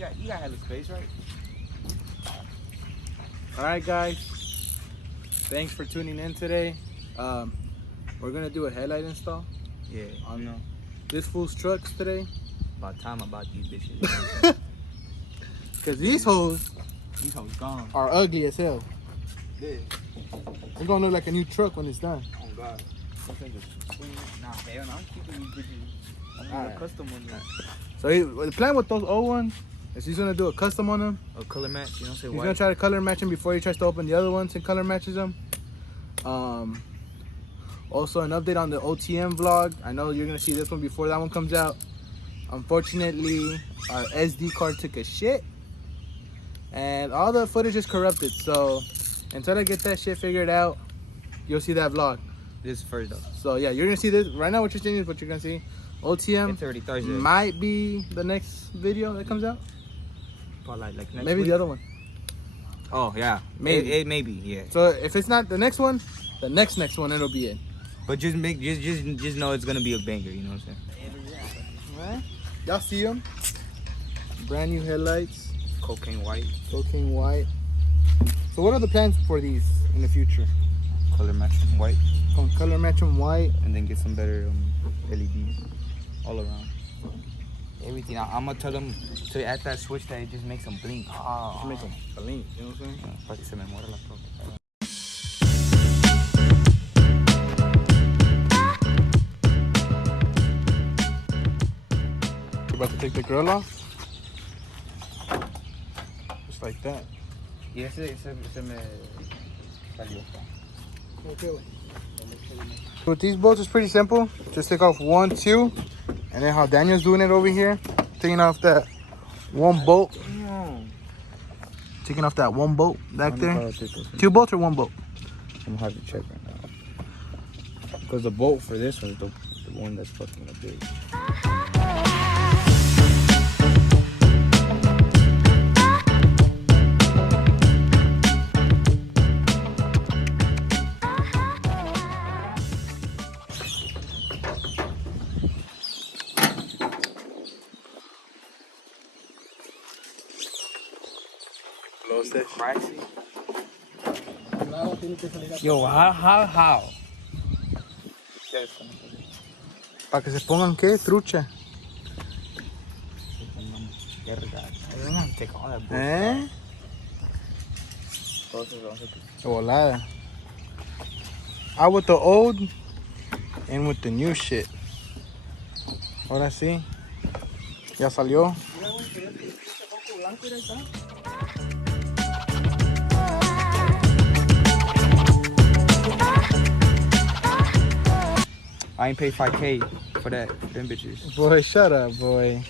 you got hella space, right? Alright guys, thanks for tuning in today. We're gonna do a headlight install. Yeah, on this fool's trucks today. About time I bought these bitches. Cause these hoes gone. are ugly as hell. Yeah. It's gonna look like a new truck when it's done. Oh God. Nah, hell no, I'm keeping these bitches. I'm gonna custom on them. So the plan with those old ones is he's gonna do a custom on them. A color match, you know, say He's white. gonna try to color match them before he tries to open the other ones and color matches them. Also an update on the OTM vlog. I know you're gonna see this one before that one comes out. Unfortunately, our SD card took a shit and all the footage is corrupted. So until I get that shit figured out, you'll see that vlog. This is first though. So yeah, you're gonna see this right now. What you're seeing is what you're gonna see. OTM it's already Thursday. might be the next video that comes out. Probably like next Maybe week. the other one. Oh yeah, Maybe. It maybe, yeah. So if it's not the next one, the next one it'll be it. But just know it's gonna be a banger. You know what I'm saying? Y'all see them? Brand new headlights. Cocaine white. Cocaine white. So what are the plans for these in the future? Color matching white. Color match them white. And then get some better LEDs all around. Everything. I'm gonna tell them to add that switch that it just makes them blink. Just make them blink. You know what I'm saying? Para que se me muera la troca. We're about to take the grill off. Just like that. Y ese se me salió. Okay. With these bolts, it's pretty simple. Just take off 1, 2, and then how Daniel's doing it over here, taking off that one bolt. Taking off that one bolt back there. 2 bolts or 1 bolt? I'm gonna have to check right now. Because the bolt for this one is the one that's fucking big. Pricey. Yo, how? Para que se pongan, ¿qué? Trucha. ¿Eh? Volada. Out with the old and with the new shit. Ahora sí. Ya salió. I ain't paid 5K for that, them bitches. Boy, shut up, boy.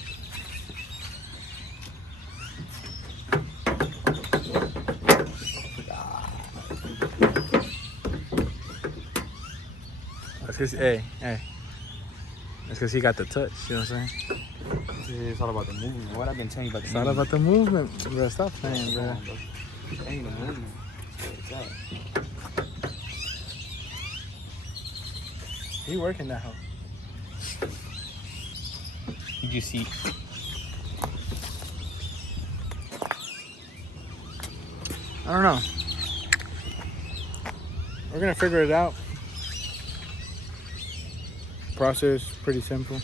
That's cause, hey. That's because he got the touch, you know what I'm saying? It's all about the movement. What I've been telling you about the It's all about the movement, bro. Stop playing, bro. Ain't the movement. He working that hoe. Did you see? I don't know. We're gonna figure it out. Process pretty simple.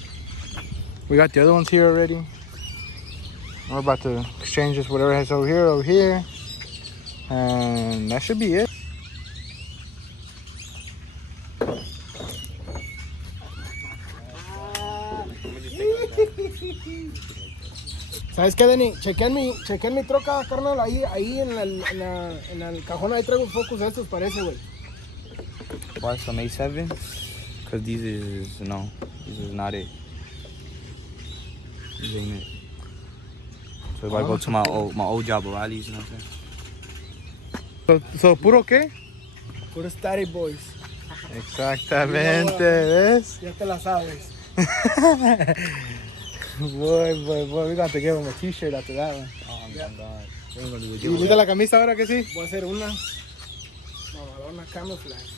We got the other ones here already. We're about to exchange this whatever has over here, and that should be it. ¿Sabes qué, Denny? Chequen mi troca, carnal, ahí en el cajón, ahí traigo focus de estos, parece, güey. Why some A7? Because these is not it. These ain't it. So if I go to my old job, O'Reilly's, you know what I'm saying? So puro qué? Puro Static Boys. Exactamente, ¿ves? Ya te la sabes. Boy, we're going to give him a t-shirt after that one. Oh my God. ¿Y viste la camisa ahora que sí? Voy a hacer una mamalona camouflage.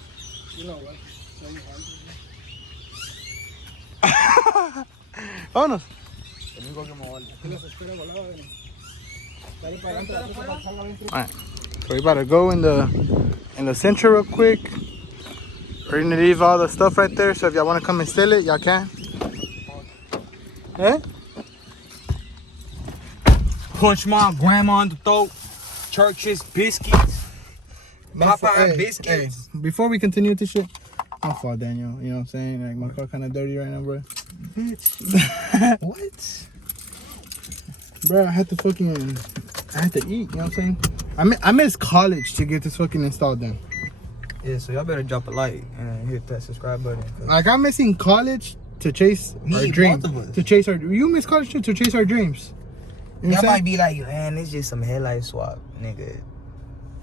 You know what? Vámonos. Domingo que me vuelve. Aquí los espera volado, Alright. So we about to go in the center real quick. We're gonna leave all the stuff right there, so if y'all wanna come and sell it, y'all can. Eh? Punch my grandma in the throat. Churches, biscuits. Popeye biscuits. Hey, before we continue with this shit, my fault, Daniel. You know what I'm saying? Like, my car kind of dirty right now, bro. Bitch. What? Bro, I had to eat, you know what I'm saying? I missed college to get this fucking installed then. Yeah, so y'all better drop a like and hit that subscribe button. Like, I'm missing college to chase our dreams. You miss college too, to chase our dreams. You know y'all might be like, man, it's just some headlight swap, nigga.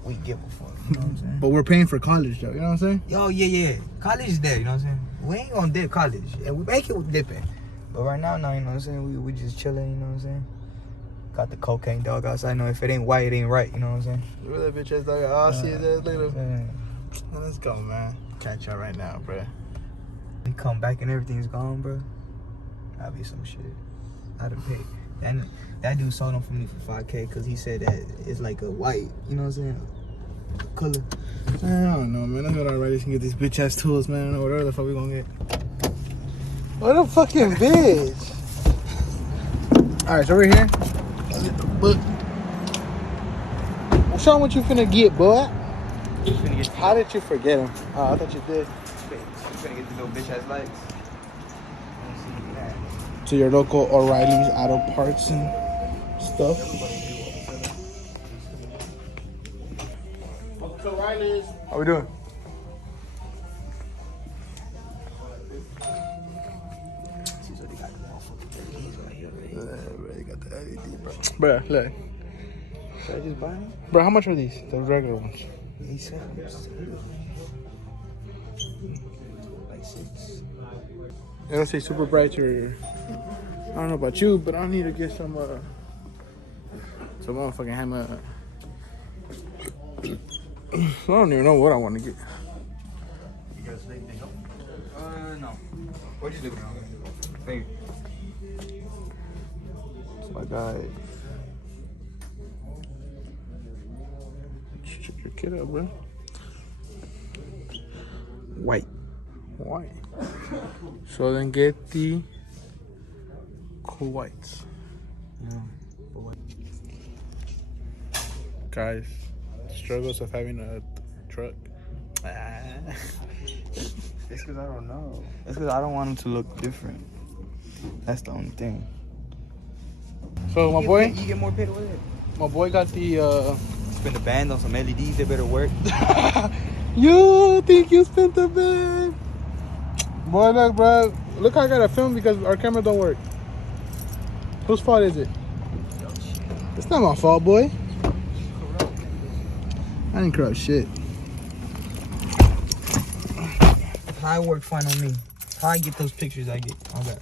We give a fuck, you know what I'm saying? But we're paying for college though, you know what I'm saying? Yo, yeah. College is there, you know what I'm saying? We ain't gonna dip college. And we make it with dipping. But right now, you know what I'm saying? We just chilling, you know what I'm saying? Got the cocaine dog outside. Know if it ain't white, it ain't right, you know what I'm saying? Where that bitch ass dog? I'll see his ass later. Let's go, man. Catch y'all right now, bro. We come back and everything's gone, bro. That'll be some shit. I'd have paid. That dude sold them for me for $5K because he said that it's like a white, you know what I'm saying? Color. Man, I don't know, man. That's what our riders can get these bitch ass tools, man. I don't know whatever the fuck we gonna get. What a fucking bitch. Alright, so we're here. But show them what you finna get, boy. How did you forget him? Oh, I thought you did. You finna get the little bitch ass lights. To your local O'Reilly's Auto Parts and stuff. How we doing? Bro, look. Should I just buy them? Bro, how much are these? The regular ones. He said like 6. They don't say super bright or... I don't know about you, but I need to get some motherfucking hammer. I don't even know what I want to get. You got a snake thing up? No. What you looking at? Thank you. So I got... Check your kid up, bro. White. So then get the cool whites. Yeah. Guys, struggles of having a truck. It's because I don't know. It's because I don't want them to look different. That's the only thing. So my boy, you get more paid with it. My boy got the Spend the band on some LEDs. They better work. You think you spent the band? Boy, look, bro. Look how I gotta film because our camera don't work. Whose fault is it? It's not my fault, boy. I didn't corrupt shit. How it work fine on me. How I get those pictures I get. Okay.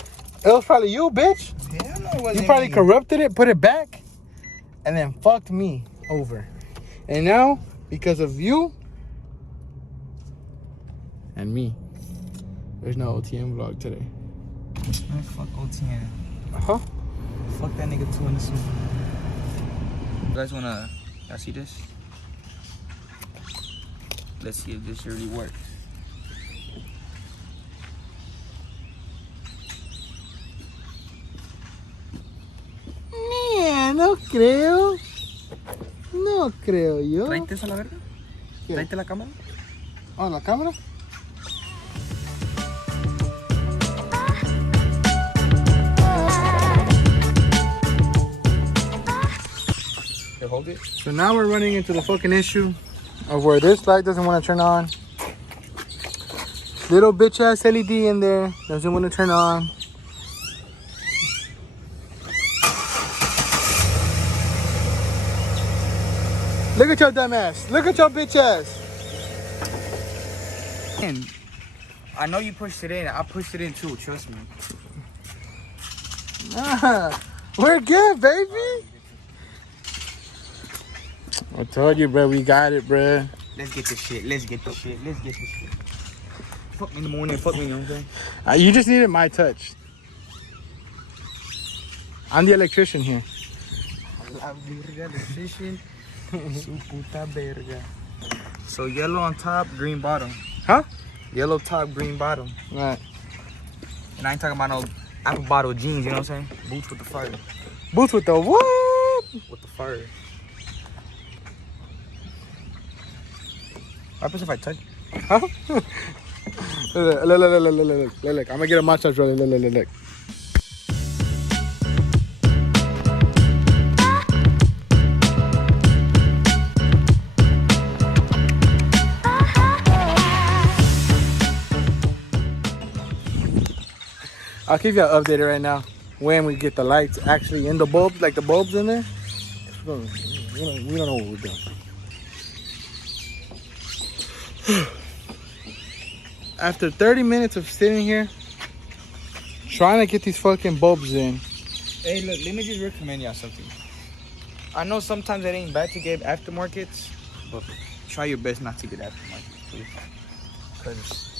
It was probably you, bitch. Hell no, it wasn't You probably me. corrupted it, put it back, and then fucked me over. And now, because of you and me, there's no OTM vlog today. Man, fuck OTN. Uh-huh. Fuck that nigga too in the suit. You guys wanna y'all see this? Let's see if this really works. No creo. No creo yo. ¿Traiste eso a la verga? ¿Qué? ¿Traiste la cámara? Oh, la cámara. Okay, hold it. So now we're running into the fucking issue of where this light doesn't want to turn on. Little bitch ass LED in there doesn't want to turn on. Look at your dumb ass. Look at your bitch ass. And I know you pushed it in. I pushed it in too. Trust me. We're good, baby. I told you, bro. We got it, bro. Let's get this shit. Let's get this shit. Let's get this shit. Fuck me in the morning. Fuck me, you know what I'm saying? You just needed my touch. I'm the electrician here. La verga, the fishing. Su puta verga. So yellow on top, green bottom. Huh? Yellow top, green bottom. Right. And I ain't talking about no apple bottle jeans, you know what I'm saying? Boots with the fur. Boots with the what? With the fur. What happens if I touch? Huh? Look. I'm gonna get a massage roll. Look. I'll keep you updated right now when we get the lights actually in the bulbs, like the bulbs in there. We don't know what we're doing. After 30 minutes of sitting here trying to get these fucking bulbs in. Hey, look, let me just recommend y'all something. I know sometimes it ain't bad to get aftermarkets, but try your best not to get aftermarkets, please. Because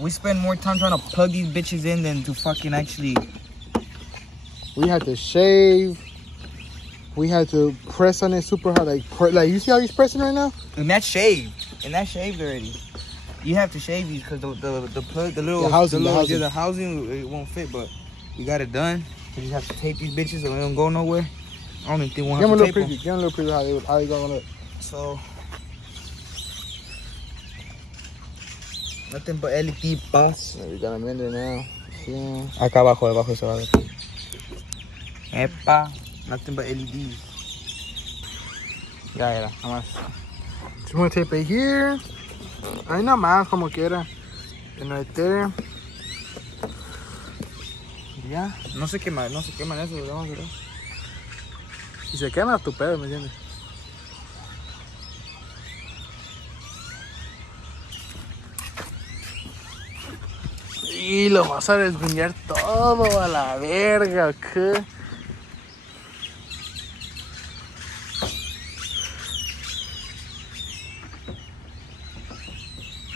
we spend more time trying to plug these bitches in than to fucking actually... We had to shave. We had to press on it super hard. Like you see how he's pressing right now? And that's shaved. And that's shaved already. You have to shave these because the plug, the housing, it won't fit, but we got it done. We just have to tape these bitches so they don't go nowhere. I don't even think we'll have to tape them. Give them a little preview how they gonna look. So, nothing but LED bus. We got them in there now. Yeah. Acá abajo se va a ver. Epa, nothing but LEDs. Ya era, nada más. Just want to tape it here. Ahí nada más, como quiera. And right there. Ya. No se queman eso, vamos a ver. Si se quema, tu pedo, ¿me entiendes? Y lo vas a desviñar todo a la verga, ¿qué?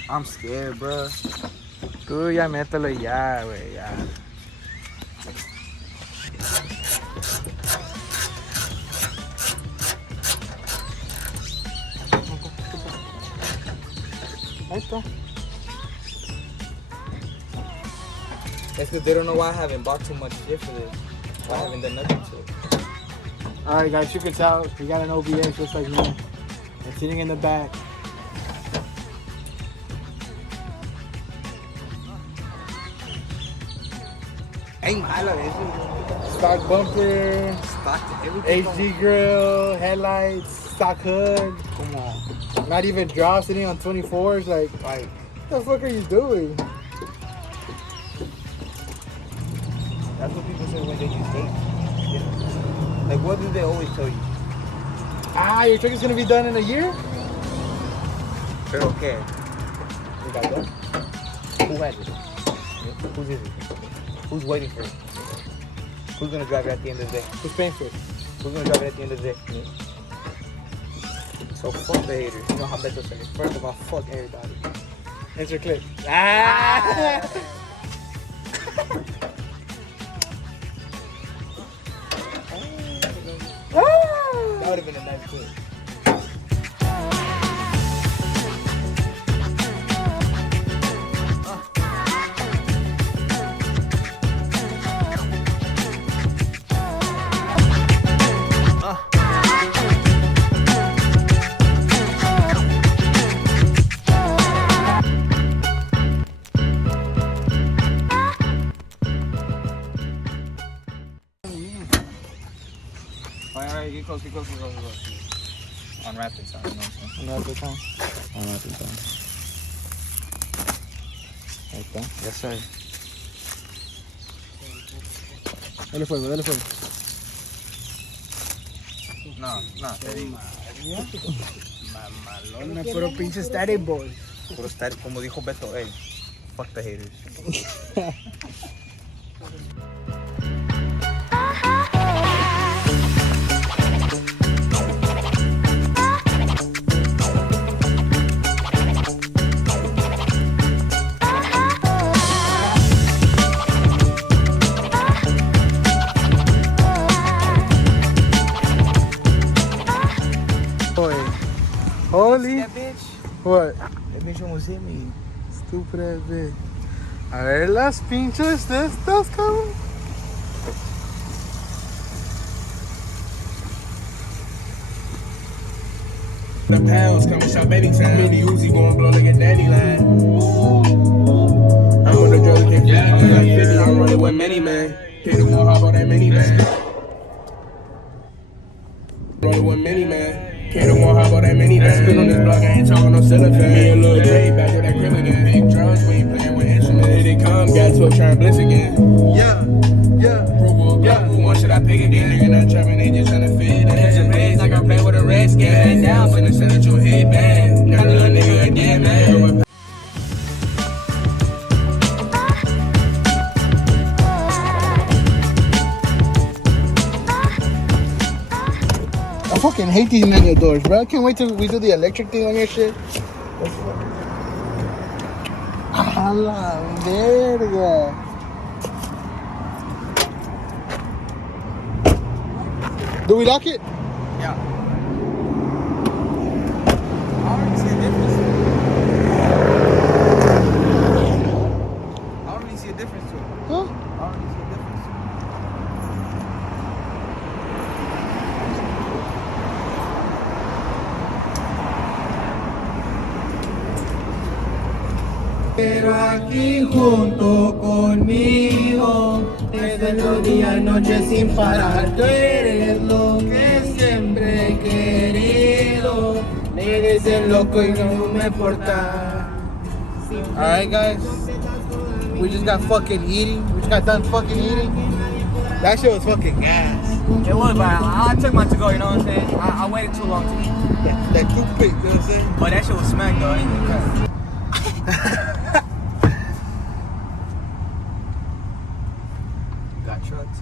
I'm scared, bro. Tú ya mételo ya, güey, ya. Ahí está. It's because they don't know why I haven't bought too much shit for this. I haven't done nothing to it. Alright guys, you can tell we got an OBS just like me. It's sitting in the back. Ain't malo eso. Stock bumper, Stock everything. HD grill, headlights, stock hood. Come on. Not even drop, sitting on 24s. Like, what the fuck are you doing? That's what people say when they use tape. Like, what do they always tell you? Your truck is gonna be done in a year? Pero okay. We got done. Who had it? Who's is it? Who's waiting for it? Who's gonna drive it at the end of the day? Who's paying for it? Who's gonna drive it at the end of the day? So fuck the haters. You know how Beto said it. First of all, fuck everybody. Answer clip. That would have been a nice clip. Alright, get close. On rapid time, you know what I'm saying? On rapid time? On rapid time. Ahí está. Yes, sir. Dale fuego. No, te digo. Mamalona, puro pinche static boy. Puro estar, como dijo Beto, hey, fuck the haters. What? That bitch almost hit me. Stupid ass bitch. A ver las pinches de estas, cabrón. The pounds coming shot baby time. Mini Uzi gon' blow like a daddy line. I'm on the drug with 50, like 50. I'm running with many man. Hit the wall, hop on that mini man. Rolling with many man. Hit the wall, hop on that mini man. Spin on this block, I ain't talking no cellophane. Me a little J back with that crib again. Big drums, we ain't playing with instruments. Here they come, got 12 trying to bliss again. Yeah. One should I pick again? Nigga not trapping, they just tryna fit. And there's a reds, like I play with a red skin. Down, finna send it your head bang. Got a little nigga again, man. I fucking hate these manual doors, bro. I can't wait till we do the electric thing on your shit. A la verga. Do we lock it? Yeah. I don't really see a difference. I don't really see a difference to it. Huh? I don't really see a difference. Pero aquí junto conmigo, desde los días y noches sin parar, tú eres lo que siempre he querido. Me dicen loco y no me importa. Alright, guys. We just got fucking eating. We just got done fucking eating. That shit was fucking gas. It was, but I took mine to go, you know what I'm saying? I waited too long to eat. That toothpick, you know what I'm saying? But that shit was smack though, I ain't gonna cut. Got trucks.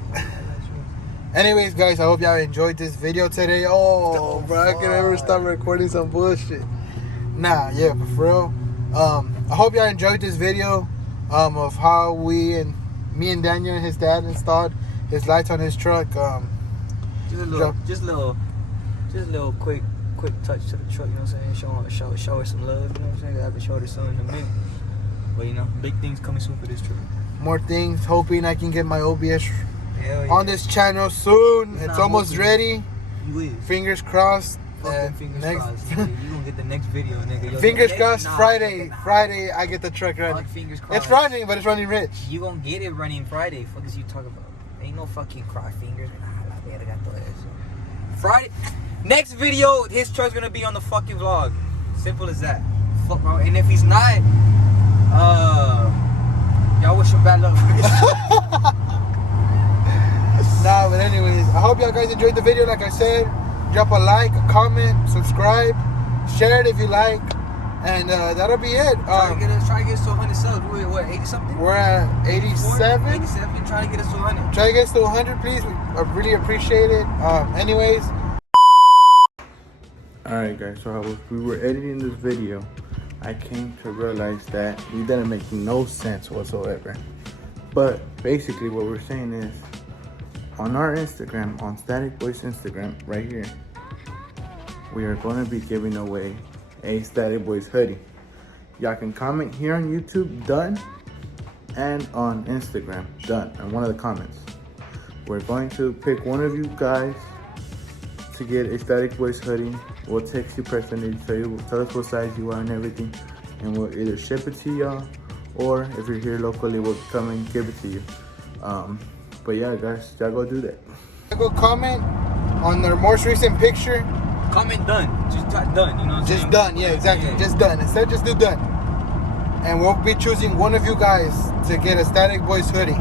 Anyways, guys, I hope y'all enjoyed this video today. Oh, bro, I can never stop recording some bullshit. Nah, yeah, but for real. I hope y'all enjoyed this video of how me and Daniel and his dad installed his lights on his truck. Just a little quick touch to the truck, you know what I'm saying? Show her some love, you know what I'm saying? I haven't showed her something in a minute. But you know, big things coming soon for this truck. More things, hoping I can get my OBS Hell yeah. on this channel soon. It's It's not almost hoping. ready. You is. Fingers crossed. Fucking fingers crossed. Nigga. You gonna get the next video, nigga. Yo, Fingers the crossed. next- Friday, nah. Friday, I get the truck ready. Fuck fingers crossed. It's running, but it's running rich. You gonna get it running Friday. Fuck is you talking about? Ain't no fucking cross fingers. Friday. Next video, his truck's gonna be on the fucking vlog. Simple as that. Fuck, bro. And if he's not, y'all wish him bad luck. Nah, but anyways, I hope y'all guys enjoyed the video. Like I said, drop a like, a comment, subscribe, share it if you like, and that'll be it. Try to get us to 100 subs. We're what, 80 something? We're at 87. 87. Trying to get us to 100. Try to get us to 100, please. I really appreciate it. Anyways. Alright, guys. So as we were editing this video, I came to realize that it didn't make no sense whatsoever. But basically, what we're saying is, on our Instagram, on Static Boys Instagram, right here, we are going to be giving away a Static Boys hoodie. Y'all can comment here on YouTube, done, and on Instagram, done, in one of the comments. We're going to pick one of you guys to get a Static Boys hoodie. We'll text you personally, tell us what size you are and everything, and we'll either ship it to y'all, or if you're here locally, we'll come and give it to you. But yeah, guys, y'all go do that. Go comment on their most recent picture. Comment done. Just done, you know what I'm saying? Just done, yeah, exactly. Yeah. Just done. Instead, just do done. And we'll be choosing one of you guys to get a Static Boys hoodie.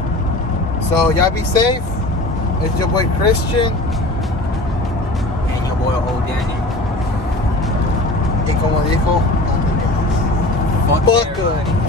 So y'all be safe. It's your boy Christian. And your boy old Daniel. Y como dijo, Fuck fuck everybody.